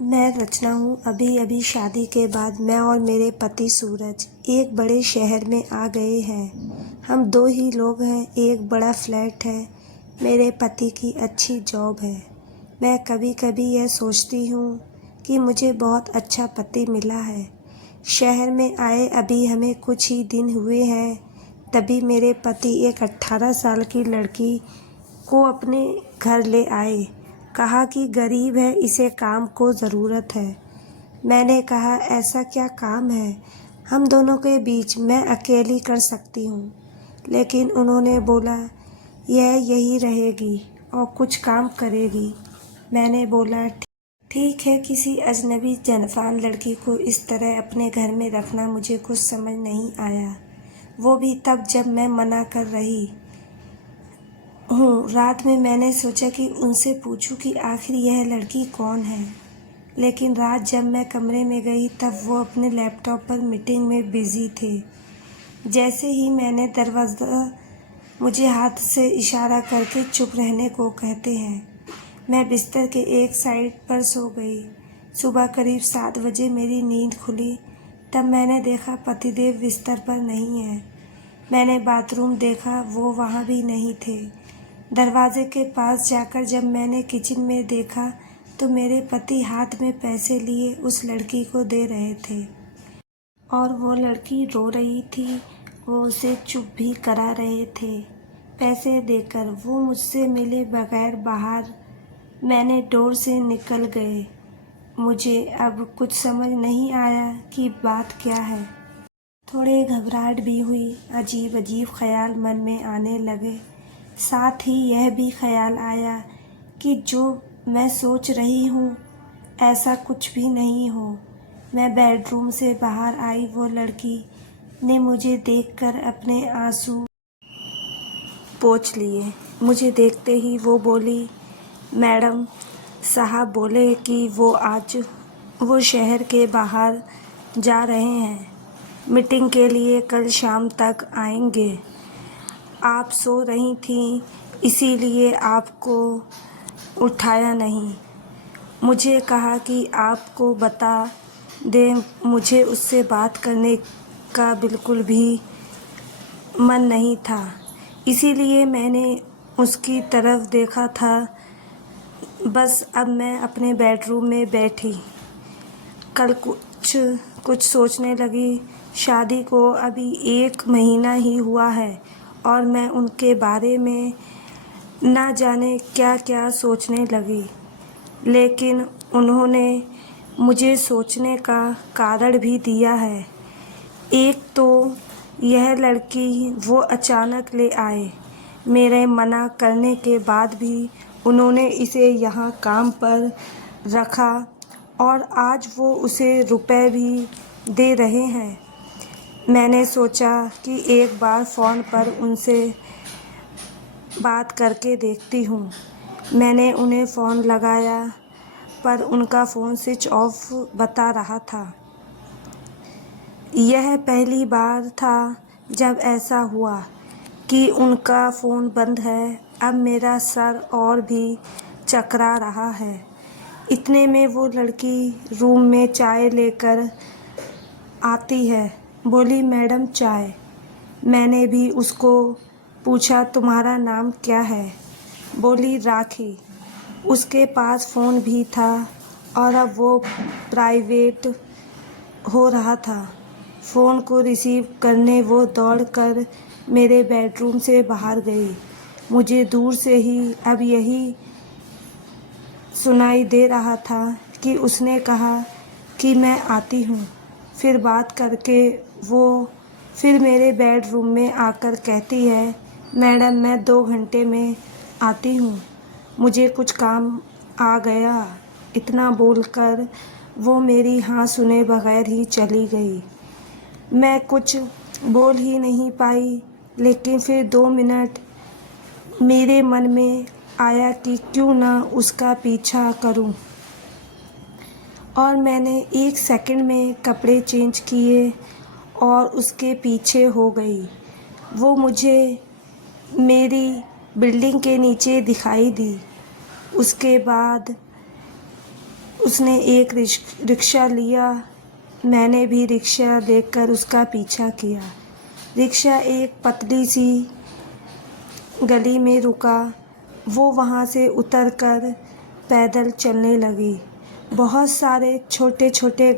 मैं रचना हूँ। अभी अभी शादी के बाद मैं और मेरे पति सूरज एक बड़े शहर में आ गए हैं। हम दो ही लोग हैं। एक बड़ा फ्लैट है। मेरे पति की अच्छी जॉब है। मैं कभी कभी यह सोचती हूँ कि मुझे बहुत अच्छा पति मिला है। शहर में आए अभी हमें कुछ ही दिन हुए हैं, तभी मेरे पति एक 18 साल की लड़की को अपने घर ले आए। कहा कि गरीब है, इसे काम को ज़रूरत है। मैंने कहा ऐसा क्या काम है हम दोनों के बीच, मैं अकेली कर सकती हूँ। लेकिन उन्होंने बोला यह यही रहेगी और कुछ काम करेगी। मैंने बोला ठीक है। किसी अजनबी जनफान लड़की को इस तरह अपने घर में रखना मुझे कुछ समझ नहीं आया, वो भी तब जब मैं मना कर रही हूँ। रात में मैंने सोचा कि उनसे पूछूं कि आखिर यह लड़की कौन है, लेकिन रात जब मैं कमरे में गई तब वो अपने लैपटॉप पर मीटिंग में बिजी थे। जैसे ही मैंने दरवाज़ा, मुझे हाथ से इशारा करके चुप रहने को कहते हैं। मैं बिस्तर के एक साइड पर सो गई। सुबह करीब 7 बजे मेरी नींद खुली। तब मैंने देखा पतिदेव बिस्तर पर नहीं है। मैंने बाथरूम देखा, वो वहाँ भी नहीं थे। दरवाजे के पास जाकर जब मैंने किचन में देखा तो मेरे पति हाथ में पैसे लिए उस लड़की को दे रहे थे और वो लड़की रो रही थी। वो उसे चुप भी करा रहे थे। पैसे देकर वो मुझसे मिले बगैर बाहर मैंने डोर से निकल गए। मुझे अब कुछ समझ नहीं आया कि बात क्या है। थोड़े घबराहट भी हुई। अजीब अजीब ख्याल मन में आने लगे। साथ ही यह भी ख्याल आया कि जो मैं सोच रही हूँ ऐसा कुछ भी नहीं हो। मैं बेडरूम से बाहर आई। वो लड़की ने मुझे देखकर अपने आंसू पोंछ लिए। मुझे देखते ही वो बोली, मैडम साहब बोले कि वो आज वो शहर के बाहर जा रहे हैं मीटिंग के लिए, कल शाम तक आएंगे। आप सो रही थीं इसीलिए आपको उठाया नहीं। मुझे कहा कि आपको बता दें, मुझे उससे बात करने का बिल्कुल भी मन नहीं था, इसीलिए मैंने उसकी तरफ देखा था। बस अब मैं अपने बेडरूम में बैठी कल कुछ सोचने लगी। शादी को अभी 1 महीना ही हुआ है और मैं उनके बारे में ना जाने क्या क्या सोचने लगी। लेकिन उन्होंने मुझे सोचने का कारण भी दिया है। एक तो यह लड़की वो अचानक ले आए। मेरे मना करने के बाद भी उन्होंने इसे यहाँ काम पर रखा और आज वो उसे रुपए भी दे रहे हैं। मैंने सोचा कि एक बार फ़ोन पर उनसे बात करके देखती हूँ। मैंने उन्हें फ़ोन लगाया पर उनका फ़ोन स्विच ऑफ बता रहा था। यह पहली बार था जब ऐसा हुआ कि उनका फ़ोन बंद है। अब मेरा सर और भी चकरा रहा है। इतने में वो लड़की रूम में चाय लेकर आती है। बोली, मैडम चाय। मैंने भी उसको पूछा, तुम्हारा नाम क्या है? बोली, राखी। उसके पास फ़ोन भी था और अब वो प्राइवेट हो रहा था। फ़ोन को रिसीव करने वो दौड़कर मेरे बेडरूम से बाहर गई। मुझे दूर से ही अब यही सुनाई दे रहा था कि उसने कहा कि मैं आती हूँ। फिर बात करके वो फिर मेरे बेडरूम में आकर कहती है, मैडम मैं 2 घंटे में आती हूँ, मुझे कुछ काम आ गया। इतना बोलकर वो मेरी हाँ सुने बगैर ही चली गई। मैं कुछ बोल ही नहीं पाई। लेकिन फिर 2 मिनट मेरे मन में आया कि क्यों ना उसका पीछा करूं, और मैंने 1 सेकंड में कपड़े चेंज किए और उसके पीछे हो गई। वो मुझे मेरी बिल्डिंग के नीचे दिखाई दी। उसके बाद उसने एक रिक्शा लिया। मैंने भी रिक्शा देखकर उसका पीछा किया। रिक्शा एक पतली सी गली में रुका। वो वहाँ से उतरकर पैदल चलने लगी। बहुत सारे छोटे छोटे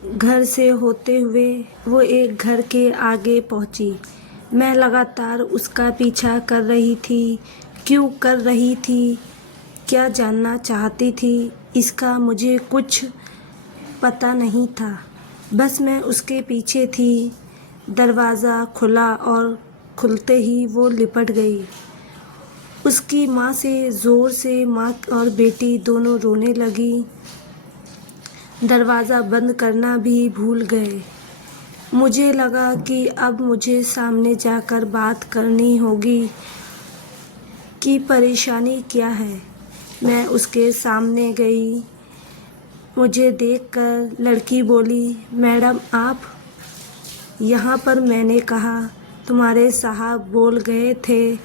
घर से होते हुए वो एक घर के आगे पहुँची। मैं लगातार उसका पीछा कर रही थी। क्यों कर रही थी, क्या जानना चाहती थी, इसका मुझे कुछ पता नहीं था। बस मैं उसके पीछे थी। दरवाज़ा खुला और खुलते ही वो लिपट गई। उसकी माँ से ज़ोर से माँ और बेटी दोनों रोने लगी। दरवाज़ा बंद करना भी भूल गए। मुझे लगा कि अब मुझे सामने जाकर बात करनी होगी कि परेशानी क्या है। मैं उसके सामने गई। मुझे देखकर लड़की बोली, मैडम आप यहाँ पर? मैंने कहा, तुम्हारे साहब बोल गए थे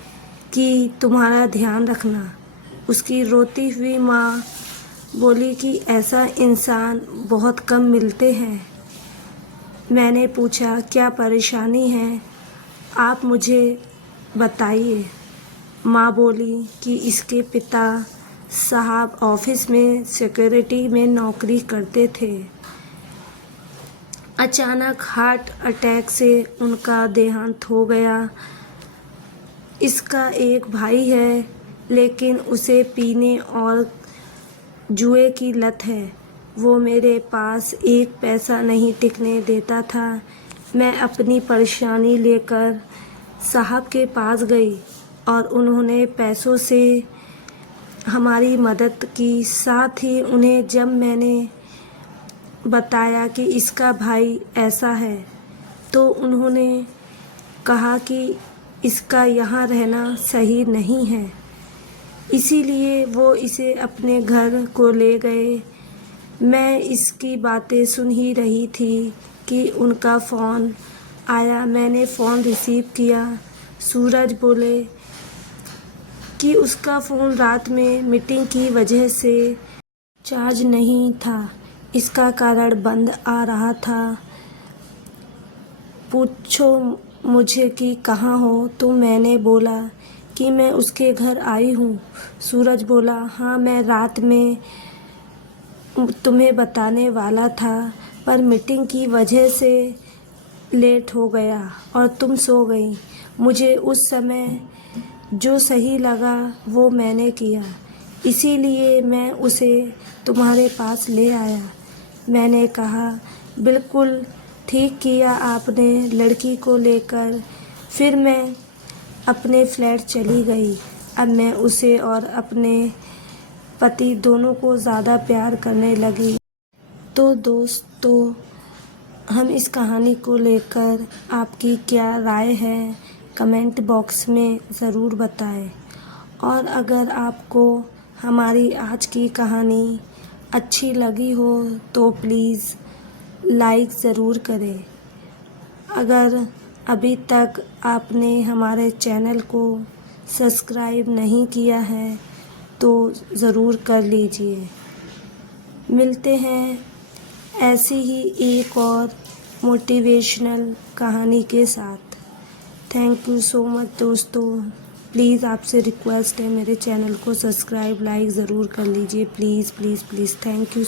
कि तुम्हारा ध्यान रखना। उसकी रोती हुई माँ बोली कि ऐसा इंसान बहुत कम मिलते हैं। मैंने पूछा, क्या परेशानी है, आप मुझे बताइए। माँ बोली कि इसके पिता साहब ऑफिस में सिक्योरिटी में नौकरी करते थे। अचानक हार्ट अटैक से उनका देहांत हो गया। इसका एक भाई है, लेकिन उसे पीने और जुए की लत है। वो मेरे पास एक पैसा नहीं टिकने देता था। मैं अपनी परेशानी लेकर साहब के पास गई और उन्होंने पैसों से हमारी मदद की। साथ ही उन्हें जब मैंने बताया कि इसका भाई ऐसा है, तो उन्होंने कहा कि इसका यहाँ रहना सही नहीं है, इसीलिए वो इसे अपने घर को ले गए। मैं इसकी बातें सुन ही रही थी कि उनका फ़ोन आया। मैंने फ़ोन रिसीव किया। सूरज बोले कि उसका फ़ोन रात में मीटिंग की वजह से चार्ज नहीं था, इसका कारण बंद आ रहा था। पूछो मुझे कि कहाँ हो, तो मैंने बोला कि मैं उसके घर आई हूँ। सूरज बोला, हाँ मैं रात में तुम्हें बताने वाला था, पर मीटिंग की वजह से लेट हो गया और तुम सो गई। मुझे उस समय जो सही लगा वो मैंने किया, इसीलिए मैं उसे तुम्हारे पास ले आया। मैंने कहा, बिल्कुल ठीक किया आपने लड़की को लेकर। फिर मैं अपने फ्लैट चली गई। अब मैं उसे और अपने पति दोनों को ज़्यादा प्यार करने लगी। तो दोस्तों, हम इस कहानी को लेकर आपकी क्या राय है, कमेंट बॉक्स में ज़रूर बताएं। और अगर आपको हमारी आज की कहानी अच्छी लगी हो तो प्लीज़ लाइक ज़रूर करें। अगर अभी तक आपने हमारे चैनल को सब्सक्राइब नहीं किया है तो ज़रूर कर लीजिए। मिलते हैं ऐसी ही एक और मोटिवेशनल कहानी के साथ। थैंक यू सो मच दोस्तों। प्लीज़ आपसे रिक्वेस्ट है, मेरे चैनल को सब्सक्राइब लाइक ज़रूर कर लीजिए। Please please please. Thank you.